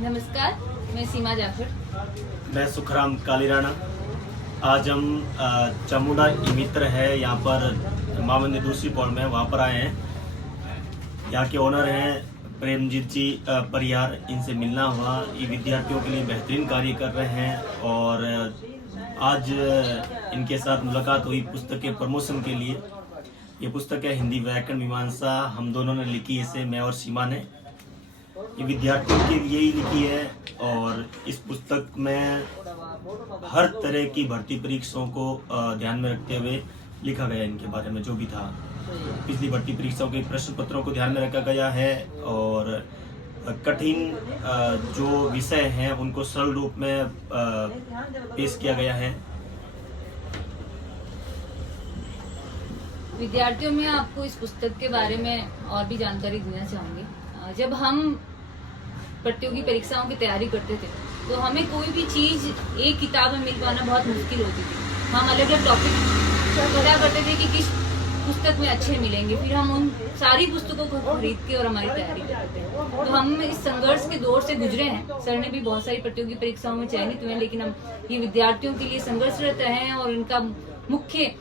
नमस्कार, मैं सीमा जाफर। मैं सुखराम कालीराणा। आज हम चमुंडा ई मित्र है यहाँ पर मावंदी दूसरी पौड़ में वहाँ पर आए हैं। यहाँ के ओनर हैं प्रेमजीत जी परियार। इनसे मिलना हुआ। ये विद्यार्थियों के लिए बेहतरीन कार्य कर रहे हैं और आज इनके साथ मुलाकात हुई पुस्तक के प्रमोशन के लिए। ये पुस्तक है हिंदी व्याकरण मीमांसा। हम दोनों ने लिखी है इसे, मैं और सीमा ने। ये विद्यार्थियों के लिए ही लिखी है और इस पुस्तक में हर तरह की भर्ती परीक्षाओं को ध्यान में रखते हुए लिखा गया। इनके बारे में जो भी था, पिछली भर्ती परीक्षाओं के प्रश्न पत्रों को ध्यान में रखा गया है और कठिन जो विषय हैं उनको सरल रूप में पेश किया गया है। विद्यार्थियों में आपको इस पुस्तक के बारे में और भी जानकारी देना चाहूंगी। जब हम प्रतियोगी परीक्षाओं की तैयारी करते थे तो हमें कोई भी चीज एक किताब में मिल पाना बहुत मुश्किल होती थी। हम अलग अलग टॉपिक पढ़ा करते थे कि किस पुस्तक में अच्छे मिलेंगे, फिर हम उन सारी पुस्तकों को खरीद के और हमारी तैयारी करते थे। तो हम इस संघर्ष के दौर से गुजरे हैं। सर ने भी बहुत सारी प्रतियोगी परीक्षाओं में चयनित हुए, लेकिन हम ये विद्यार्थियों के लिए संघर्षरत रहे हैं और इनका मुख्य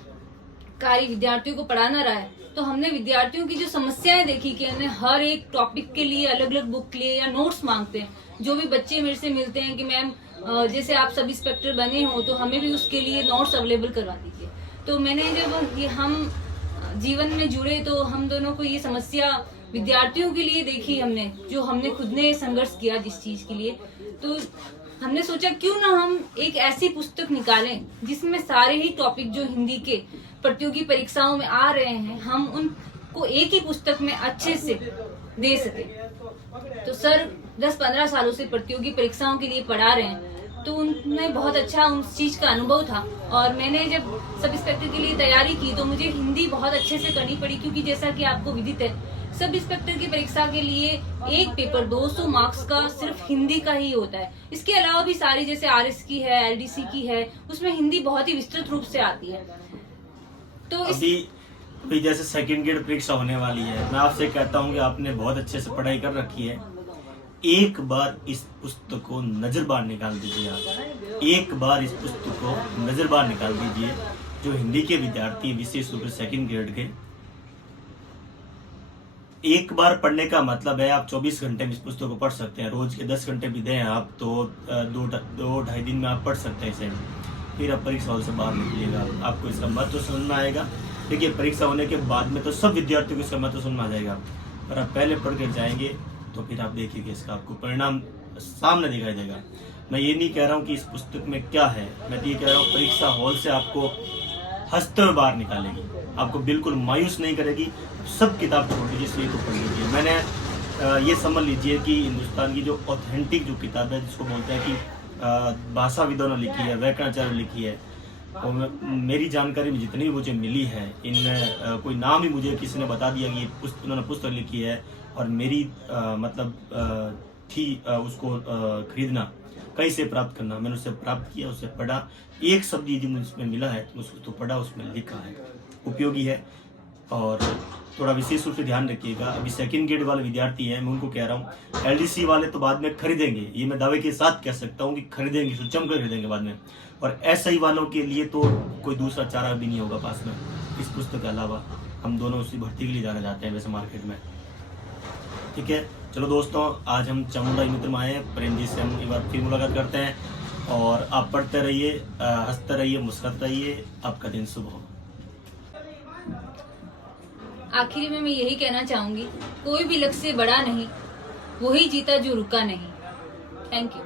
कार्य विद्यार्थियों को पढ़ाना रहा है। तो हमने विद्यार्थियों की जो समस्याएं देखी कि हमने हर एक टॉपिक के लिए अलग अलग बुक लिए या नोट्स मांगते हैं। जो भी बच्चे मेरे से मिलते हैं कि मैम जैसे आप सब इंस्पेक्टर बने हो तो हमें भी उसके लिए नोट्स अवेलेबल करवा दीजिए। तो मैंने जब हम जीवन में जुड़े तो हम दोनों को ये समस्या विद्यार्थियों के लिए देखी हमने, जो हमने खुद ने संघर्ष किया जिस चीज के लिए। तो हमने सोचा क्यों ना हम एक ऐसी पुस्तक निकालें जिसमें सारे ही टॉपिक जो हिंदी के प्रतियोगी परीक्षाओं में आ रहे हैं हम उनको एक ही पुस्तक में अच्छे से दे सके। तो सर 10-15 सालों से प्रतियोगी परीक्षाओं के लिए पढ़ा रहे हैं, तो उनमें बहुत अच्छा उस चीज का अनुभव था। और मैंने जब सब इंस्पेक्टर के लिए तैयारी की तो मुझे हिंदी बहुत अच्छे से करनी पड़ी, क्योंकि जैसा कि आपको विदित है सब इंस्पेक्टर की परीक्षा के लिए एक पेपर 200 मार्क्स का सिर्फ हिंदी का ही होता है। इसके अलावा भी सारी जैसे RS की है, LDC की है, उसमें हिंदी बहुत ही विस्तृत रूप से आती है। तो अभी जैसे सेकंड ग्रेड परीक्षा होने वाली है, मैं आपसे कहता हूँ कि आपने बहुत अच्छे से पढ़ाई कर रखी है। एक बार इस पुस्तक को नजर बाहर निकाल दीजिए। आप एक बार इस पुस्तक को नजर बाहर निकाल दीजिए। जो हिंदी के विद्यार्थी विशेष रूप से सेकंड ग्रेड के, एक बार पढ़ने का मतलब है आप 24 घंटे में इस पुस्तक को पढ़ सकते हैं। रोज के 10 घंटे भी दें आप तो 2-2.5 दिन में आप पढ़ सकते हैं इसे। फिर आप परीक्षा हॉल से बाहर निकलिएगा, आपको इसका महत्व समझ में आएगा। देखिए परीक्षा होने के बाद में तो सब विद्यार्थियों को इसका महत्व समझ में आ जाएगा, पर आप पहले पढ़ के जाएंगे तो फिर आप देखिएगा इसका आपको परिणाम सामने दिखाई देगा। मैं ये नहीं कह रहा हूँ कि इस पुस्तक में क्या है, मैं तो ये कह रहा हूँ परीक्षा हॉल से आपको हंसते हुए बाहर निकालेगी, आपको बिल्कुल मायूस नहीं करेगी। सब किताब छोड़ दीजिए, इसलिए को पढ़ लीजिए। मैंने ये समझ लीजिए कि हिंदुस्तान की जो ऑथेंटिक जो किताब है, जिसको बोलते हैं कि भाषाविदों ने लिखी है, व्याकरणाचार्य ने लिखी है, और मेरी जानकारी में जितनी भी मुझे मिली है, इनमें कोई नाम ही मुझे किसी ने बता दिया कि उन्होंने पुस्तक लिखी है और मेरी थी उसको खरीदना, कहीं से प्राप्त करना। मैंने उससे प्राप्त किया, उससे पढ़ा। एक शब्द यदि मुझे उसमें मिला है तो उसको तो पढ़ा, उसमें लिखा है, उपयोगी है। और थोड़ा विशेष रूप से ध्यान रखिएगा, अभी सेकंड ग्रेड वाले विद्यार्थी हैं, मैं उनको कह रहा हूँ LDC वाले तो बाद में खरीदेंगे, ये मैं दावे के साथ कह सकता हूँ कि खरीदेंगे, जम कर खरीदेंगे बाद में। और SI वालों के लिए तो कोई दूसरा चारा भी नहीं होगा पास में इस पुस्तक के अलावा। हम दोनों उसी भर्ती के लिए जाना चाहते हैं वैसे मार्केट में। ठीक है, चलो दोस्तों, आज हम चमुंडा ई मित्र में आए हैं। प्रेम जी से हम एक बार फिर मुलाकात करते हैं और आप पढ़ते रहिए, हंसते रहिए, मुस्कुराते रहिए। आपका दिन शुभ हो। आखिरी में मैं यही कहना चाहूंगी, कोई भी लक्ष्य बड़ा नहीं, वही जीता जो रुका नहीं। Thank you.